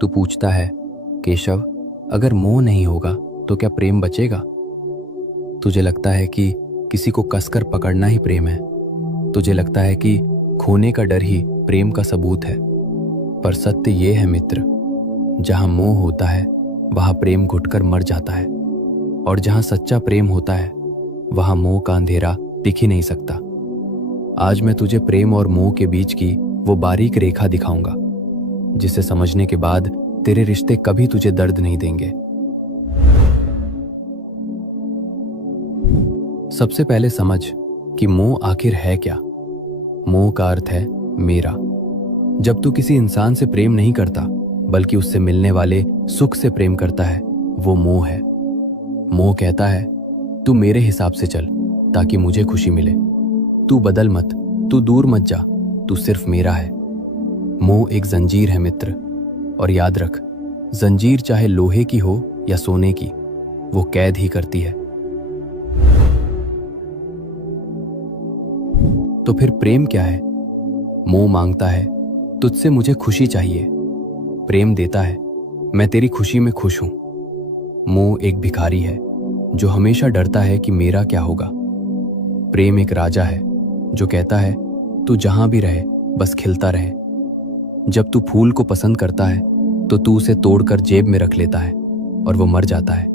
तू पूछता है, केशव, अगर मोह नहीं होगा तो क्या प्रेम बचेगा? तुझे लगता है कि किसी को कसकर पकड़ना ही प्रेम है। तुझे लगता है कि खोने का डर ही प्रेम का सबूत है। पर सत्य ये है मित्र, जहां मोह होता है वहां प्रेम घुटकर मर जाता है, और जहां सच्चा प्रेम होता है वहां मोह का अंधेरा दिख ही नहीं सकता। आज मैं तुझे प्रेम और मोह के बीच की वो बारीक रेखा दिखाऊंगा, जिसे समझने के बाद तेरे रिश्ते कभी तुझे दर्द नहीं देंगे। सबसे पहले समझ कि मोह आखिर है क्या। मोह का अर्थ है मेरा। जब तू किसी इंसान से प्रेम नहीं करता बल्कि उससे मिलने वाले सुख से प्रेम करता है, वो मोह है। मोह कहता है, तू मेरे हिसाब से चल ताकि मुझे खुशी मिले। तू बदल मत, तू दूर मत जा, तू सिर्फ मेरा है। मोह एक जंजीर है मित्र, और याद रख, जंजीर चाहे लोहे की हो या सोने की, वो कैद ही करती है। तो फिर प्रेम क्या है? मोह मांगता है, तुझसे मुझे खुशी चाहिए। प्रेम देता है, मैं तेरी खुशी में खुश हूं। मोह एक भिखारी है जो हमेशा डरता है कि मेरा क्या होगा। प्रेम एक राजा है जो कहता है, तू जहां भी रहे बस खिलता रहे। जब तू फूल को पसंद करता है तो तू उसे तोड़कर जेब में रख लेता है और वो मर जाता है।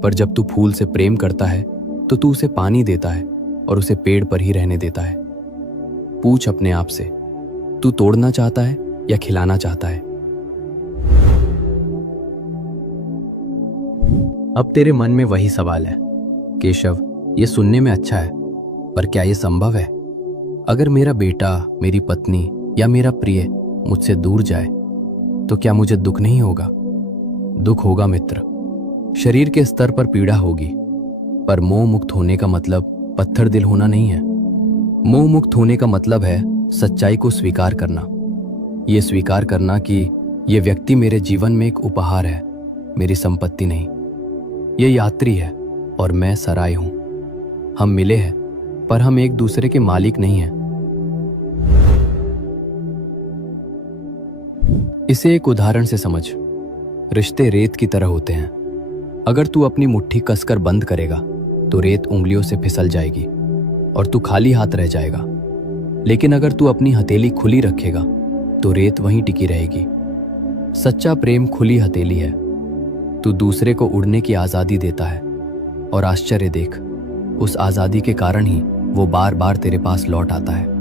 पर जब तू फूल से प्रेम करता है तो तू उसे पानी देता है और उसे पेड़ पर ही रहने देता है। पूछ अपने आप से, तू तोड़ना चाहता है या खिलाना चाहता है? अब तेरे मन में वही सवाल है, केशव, ये सुनने में अच्छा है, पर क्या ये संभव है? अगर मेरा बेटा, मेरी पत्नी या मेरा प्रिय मुझसे दूर जाए तो क्या मुझे दुख नहीं होगा? दुख होगा मित्र, शरीर के स्तर पर पीड़ा होगी, पर मोह मुक्त होने का मतलब पत्थर दिल होना नहीं है। मोह मुक्त होने का मतलब है सच्चाई को स्वीकार करना। ये स्वीकार करना कि ये व्यक्ति मेरे जीवन में एक उपहार है, मेरी संपत्ति नहीं। ये यात्री है और मैं सराय हूं। हम मिले हैं पर हम एक दूसरे के मालिक नहीं हैं। इसे एक उदाहरण से समझ। रिश्ते रेत की तरह होते हैं। अगर तू अपनी मुट्ठी कसकर बंद करेगा तो रेत उंगलियों से फिसल जाएगी और तू खाली हाथ रह जाएगा। लेकिन अगर तू अपनी हथेली खुली रखेगा तो रेत वहीं टिकी रहेगी। सच्चा प्रेम खुली हथेली है। तू दूसरे को उड़ने की आजादी देता है, और आश्चर्य देख, उस आजादी के कारण ही वो बार बार तेरे पास लौट आता है।